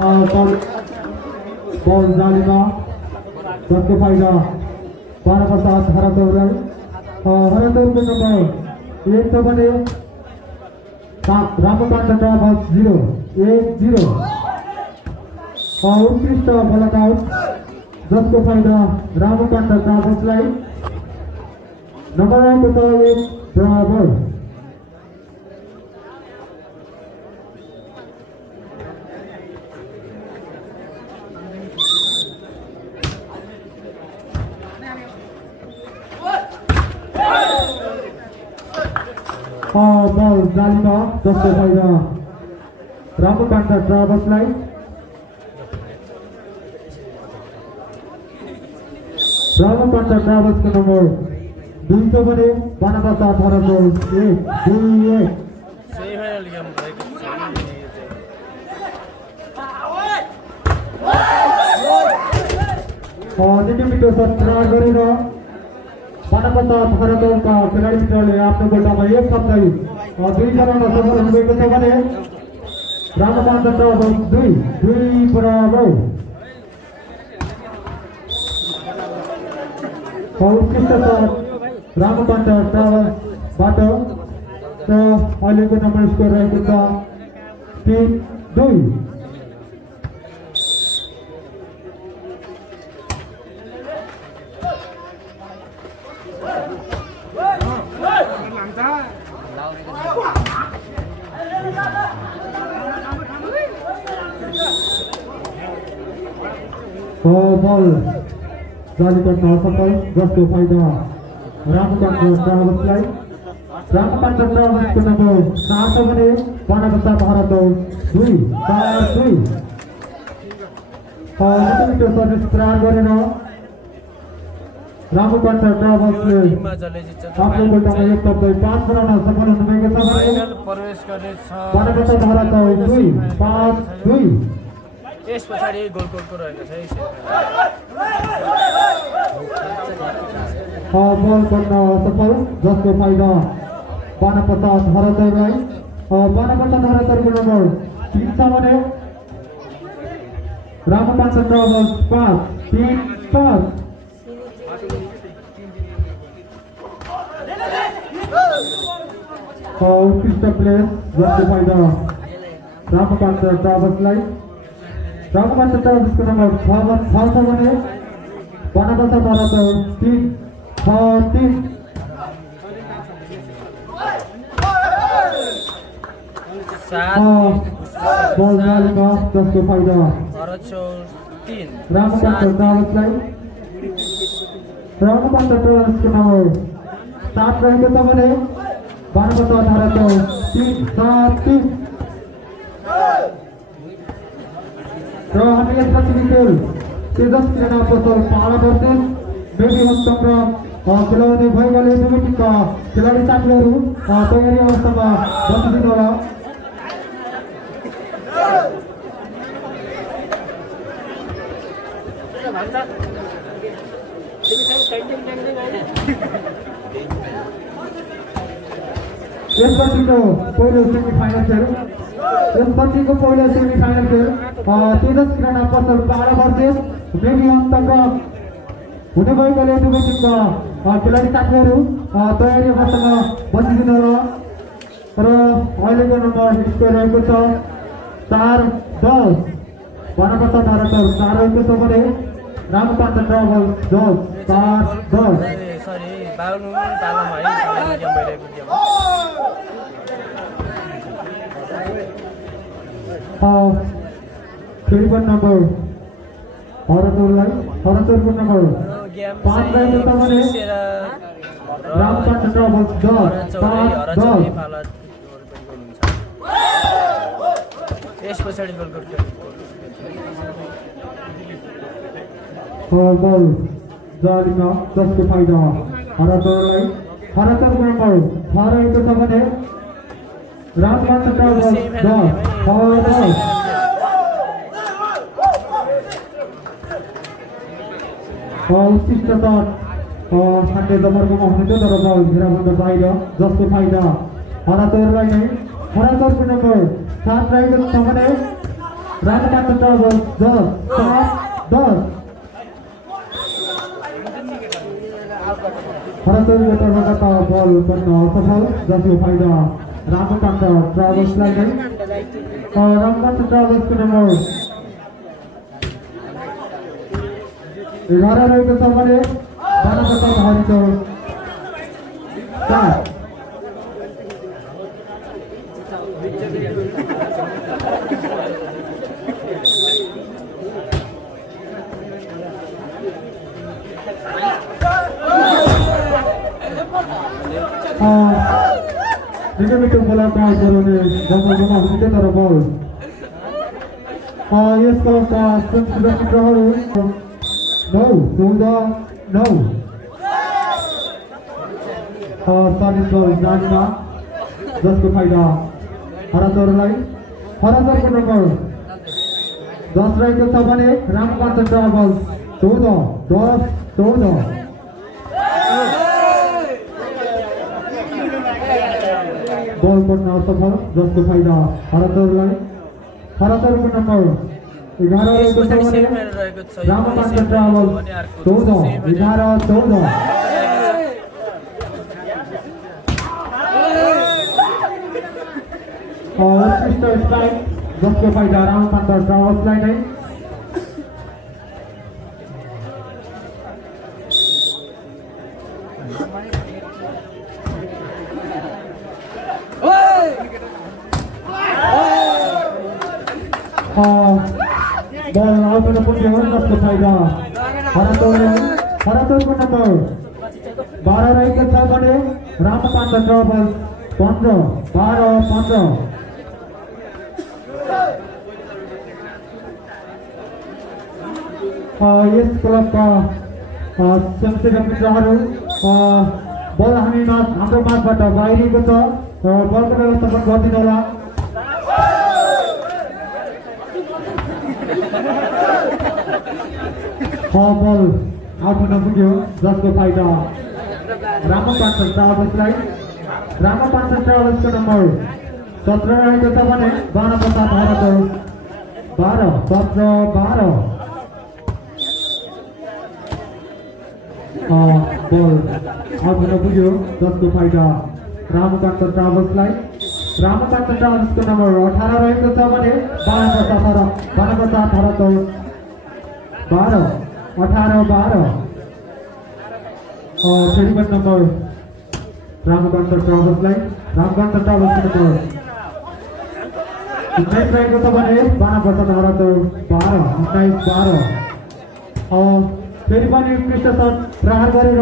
बल जालीमा जसको फाइदा 12 का साथ हरातौरलाई हरातौरको नम्बर 1 छ भने 7 रामकान्त ट्राभल्स 0-1-0 उत्कृष्ट बलक आउट जसको फाइदा रामकान्त ट्राभल्सलाई नम्बर 1 को 1 बराबर बल जालीमा जसको फाइदा रामकान्त ट्राभल्सलाई रामकान्त ट्राभल्सको नम्बर 2 छ भने 12 का साथ हरातौर 1-2-1 निकै मिठो शट प्रहार गरेर 12 का साथ हरातौरका खेलाडी मित्रले आफ्नो गोलमा एक थप्दै 2 गराउन सफल हुनुभएको छ भने रामकान्त ट्राभल्स 2 बराबर उत्कृष्ट शट रामकान्त ट्राभल्सबाट र अहिलेको नम्बर स्कोर रहेको छ 3-2 बल जालीबाट असफल जसको फाइदा रामकान्त ट्राभल्सलाई रामकान्त ट्राभल्सको नम्बर 7 छ भने 12 का साथ हरातौर 2-4-2 मिठो सर्भिस प्रहार गरेर रामकान्त ट्राभल्सले आफ्नो गोलमा एक थप्दै 5 बनाउन सफल हुनुभएको छ भने 12 का साथ हरातौर 2-5-2 यस पछाडि गोलको रहेको छ बल गर्न असफल जसको फाइदा 12 का साथ हरातौरलाई 12 का साथ हरातौरको नम्बर 3 छ भने रामकान्त ट्राभल्स 5-3-5 उत्कृष्ट प्लेयर जसको फाइदा रामकान्त ट्राभल्सलाई रामकान्त ट्राभल्सको नम्बर 6 छ भने 12 का साथ हरातौर 3-6-3 बल जालीमा जसको फाइदा रामकान्त ट्राभल्सलाई रामकान्त ट्राभल्सको नम्बर 7 रहेको छ भने 12 का साथ हरातौर 3-7-3 र हामी यसपछि खेल तेजस क्रीडा पसल पाला वर्सेस बेबी हस्तङ्ग खेलाउने भएकाले दुवै टिमका खेलाडी साथीहरू तयारी अवस्थामा बसिदिनु होला यसपछिको पहिलो सेमिफाइनल खेल तेजस क्रीडा पसल पाला वर्सेस बेबी हस्तङ्ग हुने भएकाले दुवै टिमका खेलाडी साथीहरू तयारी अवस्थामा बसिदिनु होला र अहिलेको नम्बर स्कोर रहेको छ 4-10 12 का साथ हरातौर 4 रहेको छ भने रामकान्त ट्राभल्स 10-4-10 फेरि पनि नम्बर हरातौरको नम्बर 5 रहेको छ भने रामकान्त ट्राभल्स 10-5-10 यस पछाडि गोलको बल जालीमा जसको फाइदा हरातौरलाई हरातौरको नम्बर 6 रहेको छ भने रामकान्त ट्राभल्स 10-10 उत्कृष्ट शट ठान्डे जबरकोमा हुनुहुन्थ्यो तर बल घेराभन्दा बाहिर जसको फाइदा हरातौरलाई नै हरातौरको नम्बर 7 रहेको छ भने रामकान्त ट्राभल्स 10 हरतोरको तर्फबाट बल गर्न असफल जसको फाइदा रामकान्त ट्राभल्सलाई नै रामकान्त ट्राभल्सको नम्बर 11 रहेको छ भने बानाप्रसाद हरिचौर 4 निकै बोला प्रयास गराउने जम्मा हुन्थ्यो तर बल यस क्लबका मित्रहरू 9 सर्भिस बल जालीमा जसको फाइदा हरचौरलाई हरचौरको नम्बर 10 रहेको छ भने रामकान्त ट्राभल्स 14 बल गर्न असफल जसको फाइदा हरचौरलाई हरचौरको नम्बर 11 रहेको छ भने रामकान्त ट्राभल्स 14 उत्कृष्ट स्ट्राइक जसको फाइदा रामकान्त ट्राभल्सलाई नै बल आउट पुग्यो जसको फाइदा हरचौरको नम्बर 12 रहेको छ भने रामकान्त ट्राभल्स 15 यस क्लबका स्वयंसेवक मित्रहरू बल हाम्रो माझबाट बाहिरिएको छ बलको व्यवस्थापन गरिदिनु होला बल आउट हुन पुग्यो जसको फाइदा रामकान्त ट्राभल्सलाई रामकान्त ट्राभल्सको नम्बर 17 रहेको छ भने बानाप्रसाद हरचौर 12 बल आउट हुन पुग्यो जसको फाइदा रामकान्त ट्राभल्सलाई रामकान्त ट्राभल्सको नम्बर 18 रहेको छ भने बानाप्रसाद हरचौर 12 फेरि पनि नम्बर रामकान्त ट्राभल्सलाई रामकान्त ट्राभल्सको नम्बर 19 रहेको छ भने बानाप्रसाद हरचौर 12 फेरि पनि उत्कृष्ट शट प्रहार गरेर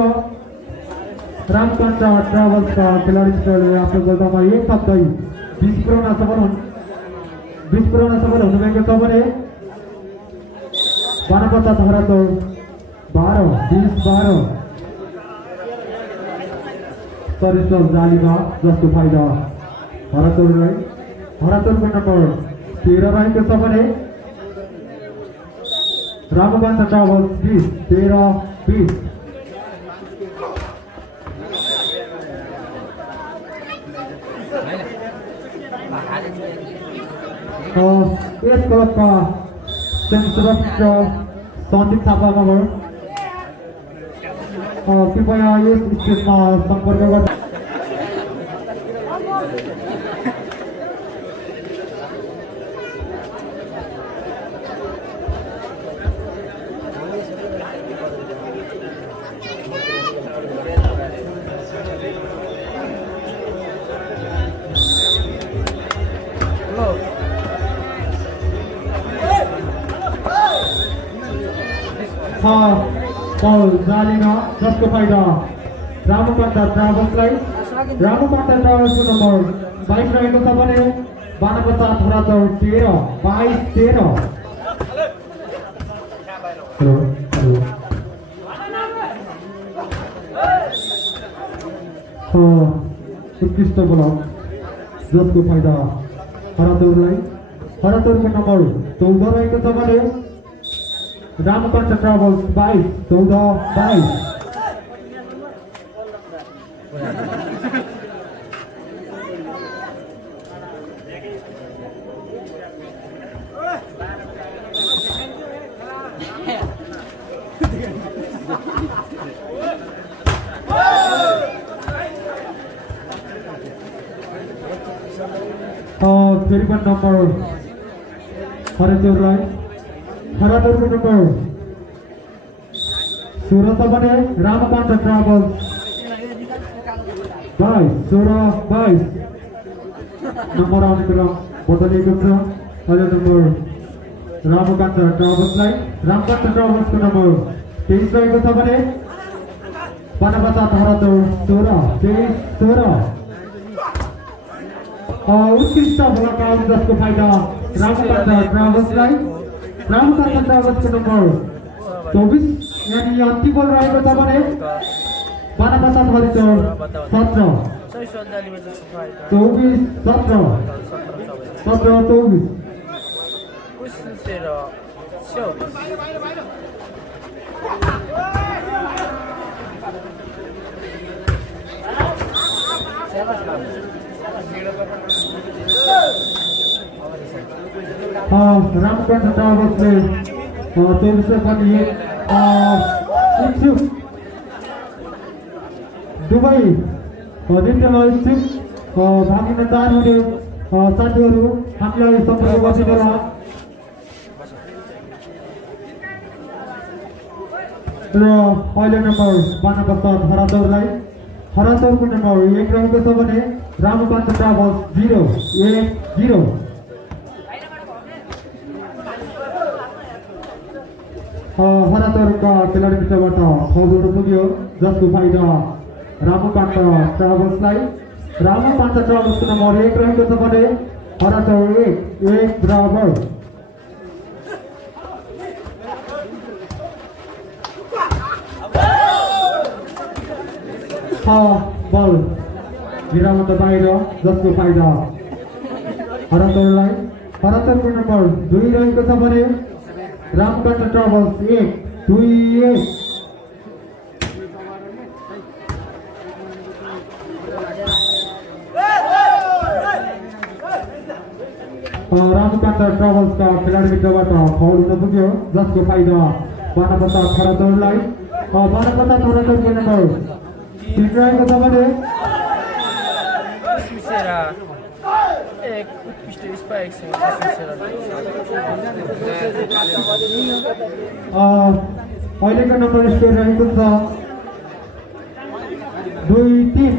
रामकान्त ट्राभल्सका खेलाडी मित्रहरूले आफ्नो गोलमा एक थप्दै 20 पुर्याउन सफल हुनुभएको छ भने बानाप्रसाद हरचौर 12 सर्भिस जालीमा जसको फाइदा हरचौरलाई हरचौरको नम्बर 13 रहेको छ भने रामकान्त ट्राभल्स 20 यस क्लबका स्वयंसेवक मित्र सन्दीप थापा मगर कृपया यस स्टेजमा सम्पर्क गर्नु जालीमा जसको फाइदा रामकान्त ट्राभल्सलाई रामकान्त ट्राभल्सको नम्बर 22 रहेको छ भने बानाप्रसाद हरचौर 13 उत्कृष्ट ब्लक जसको फाइदा हरचौरको नम्बर 14 रहेको छ भने रामकान्त ट्राभल्स 22 Bye. फेरि पनि नम्बर हरेचौरलाई हराचौरको नम्बर 16 छ भने रामकान्त ट्राभल्स 22 नम्बर आउने क्रम बदलिएको छ अहिले नम्बर रामकान्त ट्राभल्सलाई रामकान्त ट्राभल्सको नम्बर 23 रहेको छ भने पानापासात हराचौर 16 उत्कृष्ट भलाकाल जसको फाइदा रामकान्त ट्राभल्सलाई रामकान्त ट्राभल्सको नम्बर 24 यानी अन्तिम बल रहेको छ भने पानापासात हरिचौर 17 24 17 24 रामकान्त ट्राभल्सले 24 पनि इच्छुक दुवै नृत्यमा इच्छुक भागिन चाहनुहुने साथीहरू हामीलाई सम्पर्क गर्नुहोला र अहिले नम्बर पानापासात हराचौरको नम्बर 1 रहेको छ भने रामकान्त ट्राभल्स 0-1-0 हराचौरका खेलाडी मित्रबाट फौजहरू पुग्यो जसको फाइदा रामकान्त ट्राभल्सलाई रामकान्त ट्राभल्सको नम्बर 1 रहेको छ भने हराचौर 1 बराबर बल भिराभन्दा बाहिर जसको फाइदा हराचौरलाई हराचौरको नम्बर 2 रहेको छ भने रामकान्त ट्राभल्स 1-2-1 रामकान्त ट्राभल्सका खेलाडी मित्रबाट फाउल हुन पुग्यो जसको फाइदा पानापासात हराचौरलाई पानापासात हराचौरको नम्बर 3 रहेको छ भने अहिलेको नम्बर स्कोर रहेको छ 2-3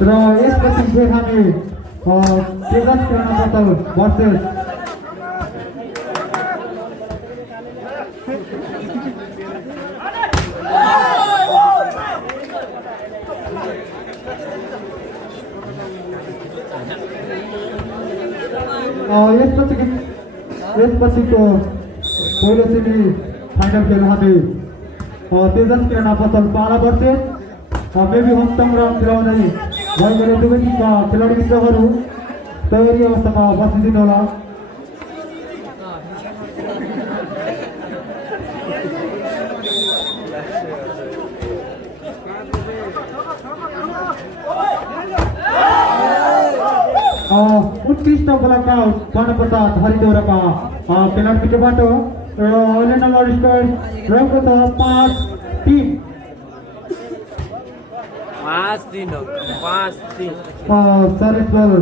र यसपछि चाहिँ हामी तेजस किरण पसल भर्सेस यसपछिको पहिलो सेमी फाइनल खेल हामी तेजस किरण पसल पाला भर्सेस बेबी होम संग्राम खेलाउने भएकोले दुवै टिमका खेलाडी मित्रहरू तयारी अवस्थामा बसिदिनु होला उत्कृष्ट कलाकार पानापासात हरिचौरका खेलाडी मित्रबाट र अहिले नम्बर स्कोर रहेको छ 5-3 सर्भिस बल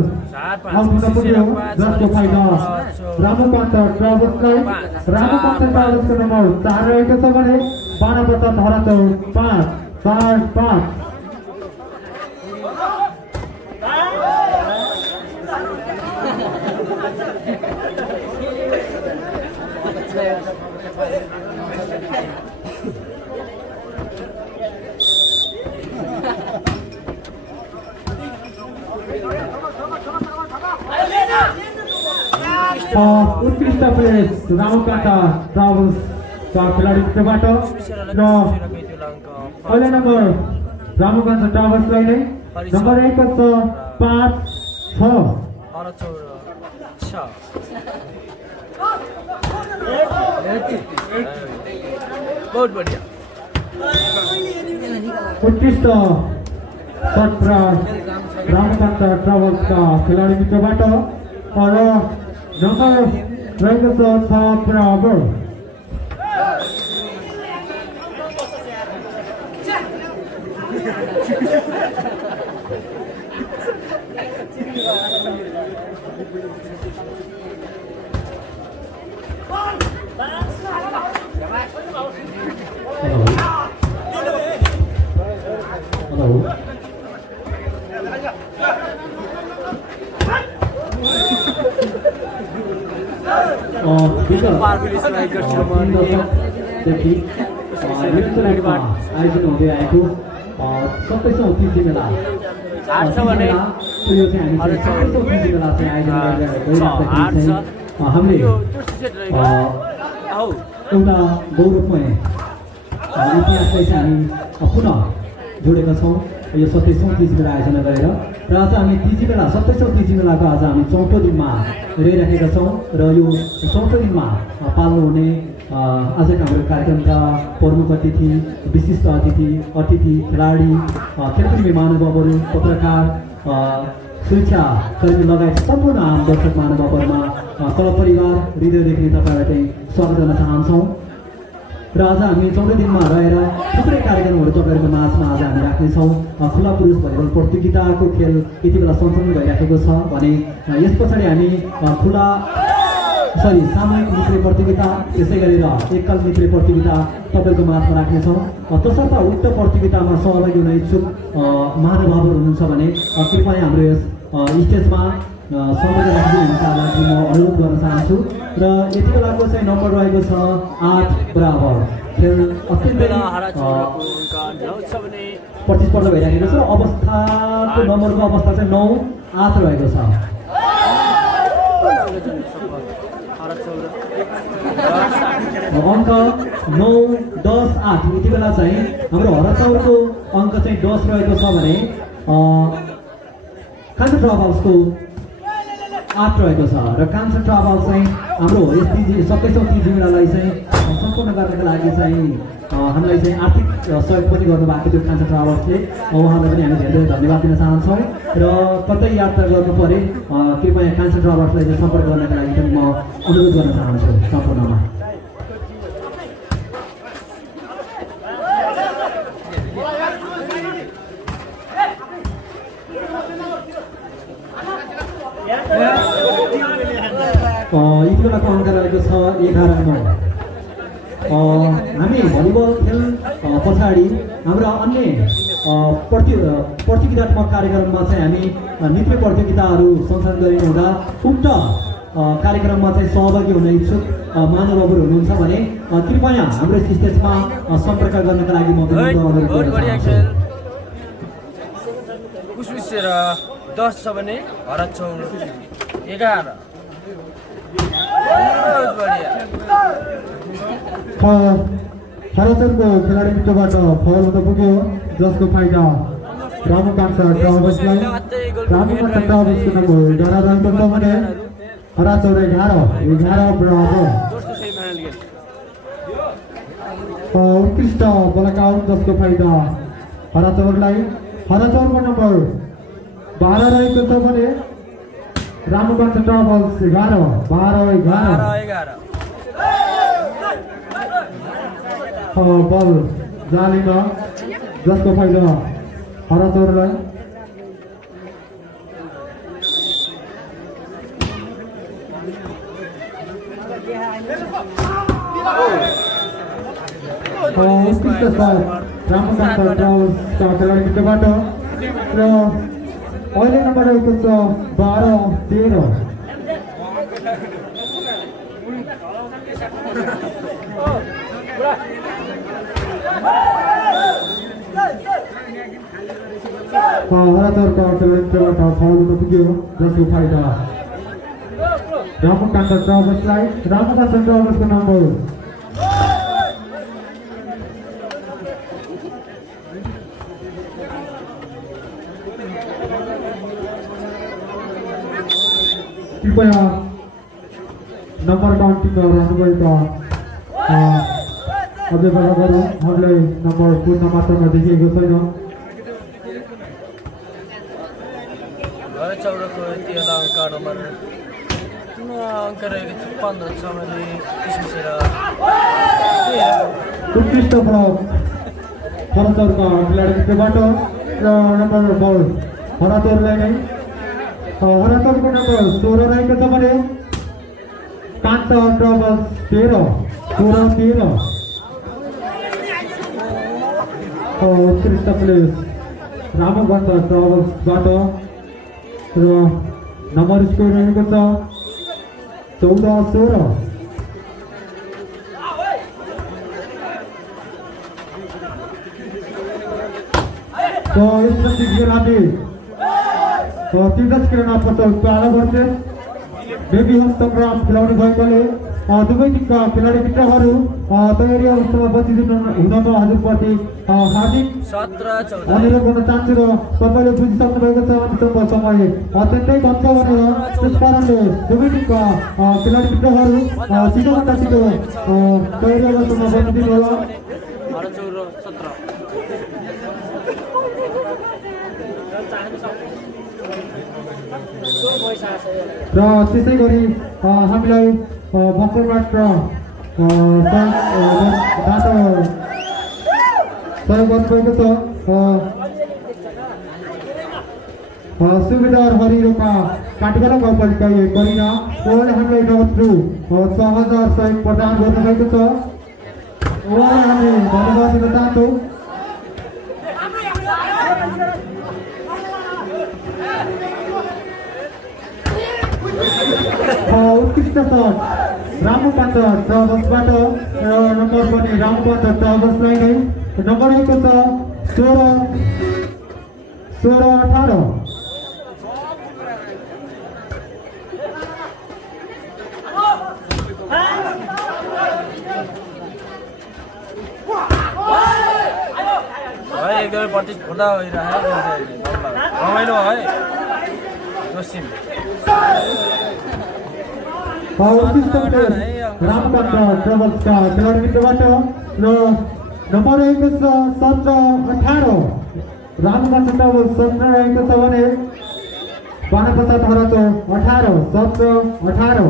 जसको फाइदा रामकान्त ट्राभल्सलाई रामकान्त ट्राभल्सको नम्बर 4 रहेको छ भने पानापासात हराचौर 5-4-5 उत्कृष्ट प्लेयर्स रामकान्त ट्राभल्सका खेलाडी मित्रबाट र अहिले नम्बर रामकान्त ट्राभल्सलाई नै नम्बर 1 छ 5-6 बहुत बढ़िया उत्कृष्ट सत्र रामकान्त ट्राभल्सका खेलाडी मित्रबाट र नम्बर रहेको छ 6 बराबर आयोजन हुँदै आएको 27औं तिजी मेला हामीले एउटा गौरवमय इतिहासलाई चाहिँ हामी पुनः जोडेका छौँ यो 27औं तिजी मेला आयोजना गरेर र आज हामी तिजी मेला 27औं तिजी मेलाको आज हामी 4औं दिनमा रहिरहेका छौँ र यो 4औं दिनमा पाल्नु हुने आजका हाम्रो कार्यक्रमका प्रमुख अतिथि विशिष्ट अतिथि खेलाडी खेलप्रेमी महानुभावहरू पत्रकार सुरक्षा कर्मी लगायत सम्पूर्ण आम दर्शक महानुभावहरूमा क्लब परिवार हृदयदेखि तपाईँलाई चाहिँ स्वागत गर्न चाहन्छौँ र आज हामी 14 दिनमा रहेर थुप्रै कार्यक्रमहरू तपाईँहरूको माझमा आज हामी राख्नेछौँ खुला पुरुष भलिबल प्रतियोगिताको खेल यति बेला सञ्चालन भइराखेको छ भने यस पछाडि हामी सामूहिक नृत्य प्रतियोगिता यसै गरेर एकल नृत्य प्रतियोगिता तपाईँको माझमा राख्नेछौँ तसर्थ उक्त प्रतियोगितामा सहभागी हुन इच्छुक महानुभावहरू हुनुहुन्छ भने कृपया हाम्रो यस स्टेजमा सहभागी राखिदिनुहुन्छ लागि म अनुरोध गर्न चाहन्छु र यति बेलाको चाहिँ नम्बर रहेको छ 8 बराबर खेल अत्यन्तै प्रतिस्पर्धा भइरहेको छ र अवस्थाको नम्बरको अवस्था चाहिँ 9-8 रहेको छ अङ्क 9-10-8 यति बेला चाहिँ हाम्रो हरचौरको अङ्क चाहिँ 10 रहेको छ भने कान्छा ड्रप हाउसको 8 रहेको छ र कान्छा ड्रप हाउस चाहिँ हाम्रो यस 27औं तिजी मेलालाई चाहिँ सम्पूर्ण गर्नका लागि चाहिँ हामीलाई चाहिँ आर्थिक सहयोग पनि गर्नुभएको थियो कान्छा ड्रप हाउसले उहाँलाई पनि हामी धेरै धन्यवाद दिन चाहन्छौँ र कतै यात्रा गर्नु परे कृपया कान्छा ड्रप हाउसलाई चाहिँ सम्पर्क गर्नका लागि पनि म अनुरोध गर्न चाहन्छु सम्पूर्णमा यति बेलाको अङ्क रहेको छ 11-9 हामी भलिबल खेल पछाडि हाम्रा अन्य प्रतियोगितात्मक कार्यक्रममा चाहिँ हामी नृत्य प्रतियोगिताहरू सञ्चालन गरिरहँदा उक्त कार्यक्रममा चाहिँ सहभागी हुन इच्छुक महानुभावहरू हुनुहुन्छ भने कृपया हाम्रो स्टेजमा सम्पर्क गर्नका लागि म अनुरोध गर्न चाहन्छु। 10 छ भने हरचौर 11 हरचौरको खेलाडी मित्रबाट फल हुन पुग्यो जसको फाइदा रामकान्त ट्राभल्सलाई रामकान्त ट्राभल्सको नम्बर 11 रहेको छ भने हरचौर 11 बराबर उत्कृष्ट बलका जसको फाइदा हरचौरलाई हरचौरको नम्बर 12 रहेको छ भने रामकान्त ट्राभल्स 12 बल जालीमा जसको फाइदा हरचौरलाई उत्कृष्ट साथ रामकान्त ट्राभल्सका खेलाडी मित्रबाट र अहिले नम्बर रहेको छ 12-13 हरचौरको खेलाडी मित्रबाट फल हुन पुग्यो जसको फाइदा रामकान्त ट्राभल्सलाई रामकान्त ट्राभल्सको नम्बर कृपया नम्बर काउन्टिङमा रहनुभएका अभिभावकहरू हामीलाई नम्बर पूर्ण मात्रामा देखिएको छैन। हरचौरको यति बेला अङ्क नम्बर अङ्क रहेको छ 15 भने किसमिसेर उत्कृष्ट ब्लक हराचौरका खेलाडीबाट र नम्बर बल हराचौरलाई नै हराचौरको नम्बर 16 रहेको छ भने कान्छा ट्राभल्स 13 उत्कृष्ट प्लेस रामगञ्ज ट्राभल्सबाट र नम्बर स्कोर रहेको छ 14-16 यसपछि खेलाडी तीर्थ किरण पसल 12 वर्षेस बेबी होम संग्राम खेलाउने भएकाले दुवै टिमका खेलाडी मित्रहरू तयारी अवस्थामा बसिदिनु हुनमा हजुरप्रति हार्दिक 17-14 अनुरोध गर्न चाहन्छु र तपाईँले बुझिसक्नु भएको छ हामीसँग समय अत्यन्तै कम छ भनेर त्यस कारणले दुवै टिमका खेलाडी मित्रहरू छिटोभन्दा छिटो तयारी अवस्थामा बसिदिनु होला। हराचौर 17 र त्यसै गरी हामीलाई भर्खरबाट सहयोग गर्नुभएको छ सुबेदार हरिरोका काटीगला गाउँपालिका गरिना उहाँले हामीलाई नगद रु 6000 सहयोग प्रदान गर्नुभएको छ। उहाँलाई हामी धन्यवाद दिन चाहन्छौँ। उत्कृष्ट शट रामकान्त ट्राभल्सबाट र नम्बर पनि रामकान्त ट्राभल्सलाई नै नम्बर रहेको छ 16-18 है एकदमै प्रतिस्पर्धा भइरहेको हुन्छ रमाइलो है जोसिम रामकान्त ट्राभल्सका खेलाडी मित्रबाट र नम्बर रहेको छ 17-18 रामकान्त ट्राभल्स 17 रहेको छ भने बानाप्रसाद हराचौर 17-18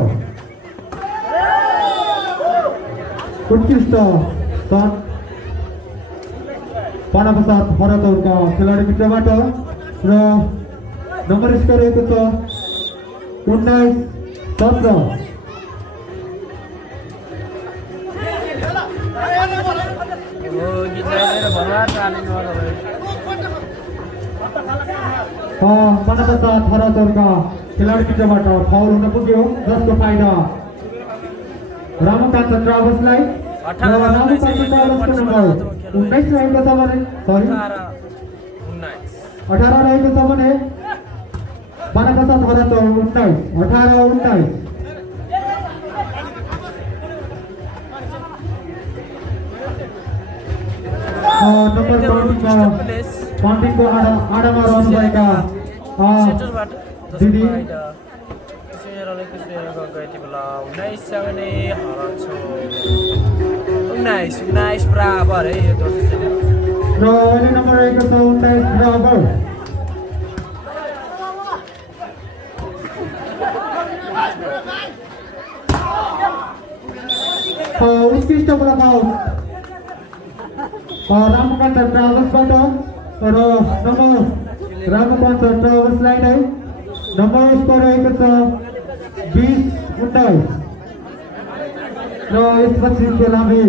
उत्कृष्ट शट बानाप्रसाद हराचौरका खेलाडी मित्रबाट र नम्बर स्कोर रहेको छ 19-17 बानाप्रसाद हराचौरका खेलाडी मित्रबाट फाउल हुन पुग्यो जसको फाइदा रामकान्त ट्राभल्सलाई। रामकान्त ट्राभल्सको नम्बर 19 रहेको छ भने 18 रहेको छ भने बानाप्रसाद हराचौर 19-18 नम्बर पन्टिङको आडामा रहनुभएका दिदी 19 बराबर है यो र अहिले नम्बर रहेको छ 19 बराबर। उत्कृष्ट प्रभाव रामकान्त ट्राभल्सबाट र नम्बर रामकान्त ट्राभल्सलाई नै नम्बर स्कोर रहेको छ 20-19 र यसपछि खेलाडी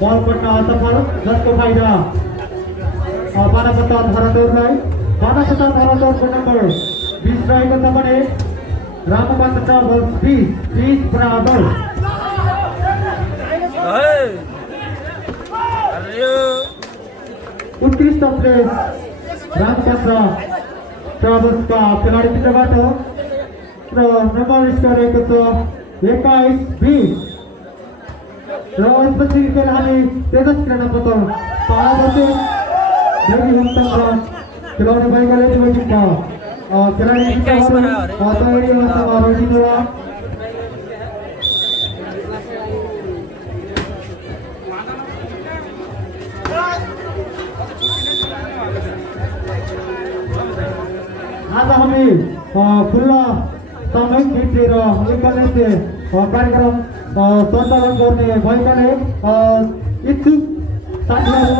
बल पट्न असफल जसको फाइदा बानाप्रसाद हराचौरलाई। बानाप्रसाद हराचौरको नम्बर 20 रहेको छ भने रामकान्त ट्राभल्स 20 बराबर। उत्कृष्ट प्लेस रामकान्त ट्राभल्सका खेलाडी मित्रबाट र नम्बर स्कोर रहेको छ 21-20 र यसपछि खेलाडी तेजस किरण पसल 12 वर्षे बेबी होम संग्राम खेलाउने भएकाले दुवै टिमका खेलाडी मित्रहरू तयारी अवस्थामा रहनुभयो। आज हामी खुल्ला सामूहिक गीत लिएर एकलव्य कार्यक्रम सञ्चालन गर्ने भएकाले इच्छुक साथीहरू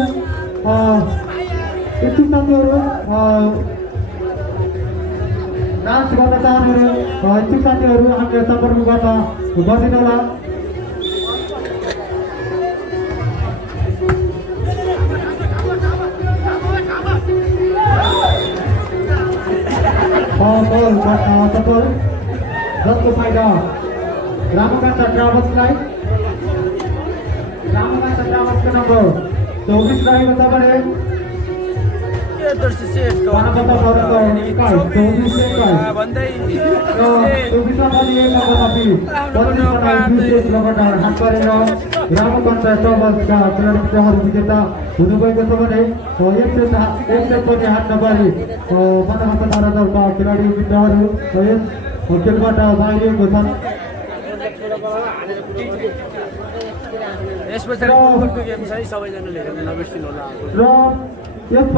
डान्स गर्न चाहनेहरू इच्छुक साथीहरू हामीले सम्पर्क गरिदिनु होला। सफल जसको फाइदा रामकान्त ट्राभल्सलाई ट्राभल्सको नम्बर 24 रहेको छ भने रामकान्त ट्राभल्सका खेलाडी विजेता हुनुभएको छ भने एक सेट पनि हात नपारी मनोहर 12,000का खेलाडी मित्रहरू यस खेलबाट बाहिरिएको छन्। यस पछाडि फुटबलको गेम छ सबैजनाले हेर्न नबिर्सिनु होला। र यस